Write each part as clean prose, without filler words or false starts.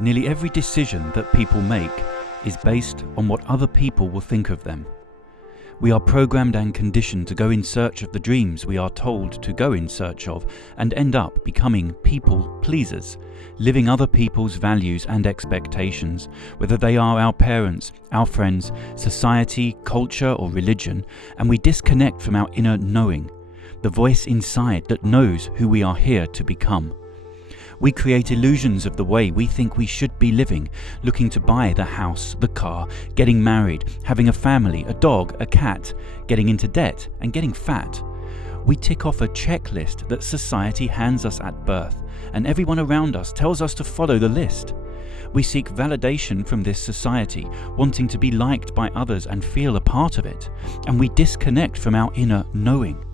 Nearly every decision that people make is based on what other people will think of them. We are programmed and conditioned to go in search of the dreams we are told to go in search of and end up becoming people pleasers, living other people's values and expectations, whether they are our parents, our friends, society, culture or religion, and we disconnect from our inner knowing, the voice inside that knows who we are here to become. We create illusions of the way we think we should be living, looking to buy the house, the car, getting married, having a family, a dog, a cat, getting into debt and getting fat. We tick off a checklist that society hands us at birth, and everyone around us tells us to follow the list. We seek validation from this society, wanting to be liked by others and feel a part of it, and we disconnect from our inner knowing.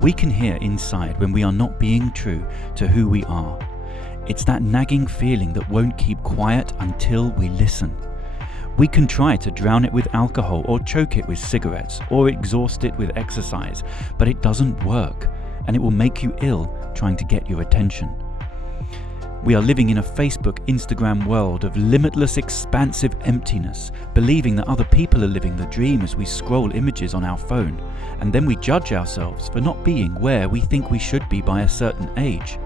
We can hear inside when we are not being true to who we are. It's that nagging feeling that won't keep quiet until we listen. We can try to drown it with alcohol or choke it with cigarettes or exhaust it with exercise, but it doesn't work, and it will make you ill trying to get your attention. We are living in a Facebook, Instagram world of limitless, expansive emptiness, believing that other people are living the dream as we scroll images on our phone, and then we judge ourselves for not being where we think we should be by a certain age.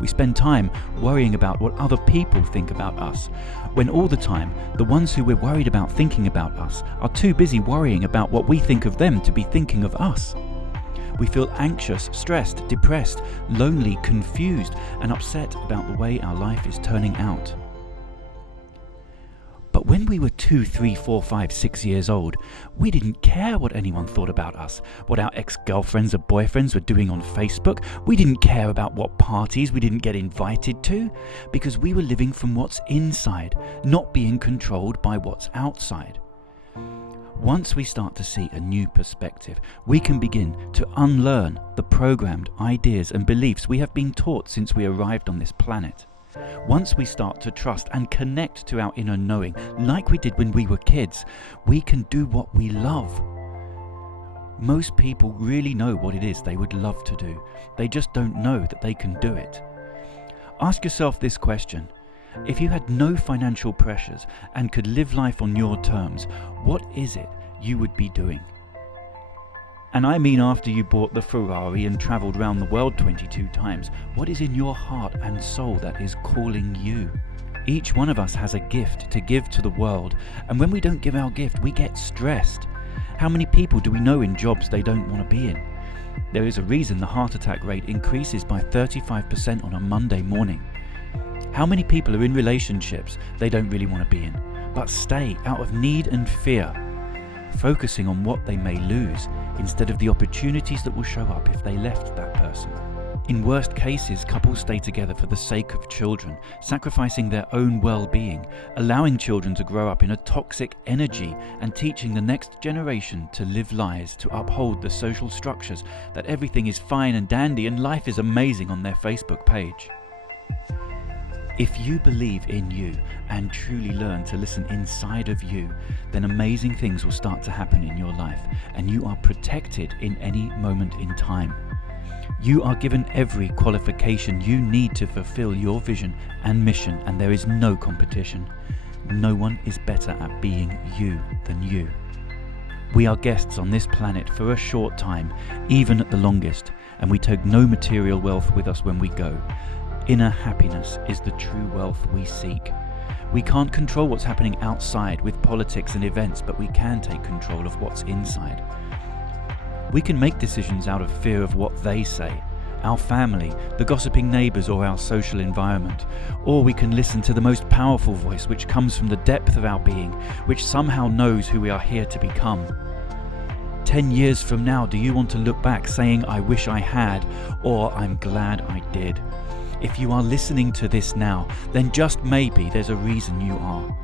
We spend time worrying about what other people think about us, when all the time the ones who we're worried about thinking about us are too busy worrying about what we think of them to be thinking of us. We feel anxious, stressed, depressed, lonely, confused, and upset about the way our life is turning out. But when we were 2, 3, 4, 5, 6 years old, we didn't care what anyone thought about us, what our ex-girlfriends or boyfriends were doing on Facebook. We didn't care about what parties we didn't get invited to, because we were living from what's inside, not being controlled by what's outside. Once we start to see a new perspective, we can begin to unlearn the programmed ideas and beliefs we have been taught since we arrived on this planet. Once we start to trust and connect to our inner knowing, like we did when we were kids, we can do what we love. Most people really know what it is they would love to do. They just don't know that they can do it. Ask yourself this question. If you had no financial pressures and could live life on your terms, what is it you would be doing? And I mean after you bought the Ferrari and travelled around the world 22 times, what is in your heart and soul that is calling you? Each one of us has a gift to give to the world, and when we don't give our gift, we get stressed. How many people do we know in jobs they don't want to be in? There is a reason the heart attack rate increases by 35% on a Monday morning. How many people are in relationships they don't really want to be in, but stay out of need and fear, focusing on what they may lose instead of the opportunities that will show up if they left that person? In worst cases, couples stay together for the sake of children, sacrificing their own well-being, allowing children to grow up in a toxic energy and teaching the next generation to live lies to uphold the social structures that everything is fine and dandy and life is amazing on their Facebook page. If you believe in you and truly learn to listen inside of you, then amazing things will start to happen in your life, and you are protected in any moment in time. You are given every qualification you need to fulfill your vision and mission, and there is no competition. No one is better at being you than you. We are guests on this planet for a short time, even at the longest, and we take no material wealth with us when we go. Inner happiness is the true wealth we seek. We can't control what's happening outside with politics and events, but we can take control of what's inside. We can make decisions out of fear of what they say, our family, the gossiping neighbours or our social environment. Or we can listen to the most powerful voice which comes from the depth of our being, which somehow knows who we are here to become. 10 years from now, do you want to look back saying, I wish I had, or I'm glad I did? If you are listening to this now, then just maybe there's a reason you are.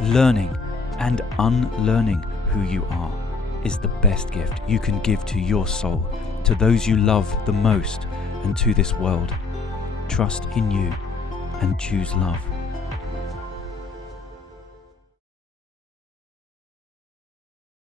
Learning and unlearning who you are is the best gift you can give to your soul, to those you love the most, and to this world. Trust in you and choose love.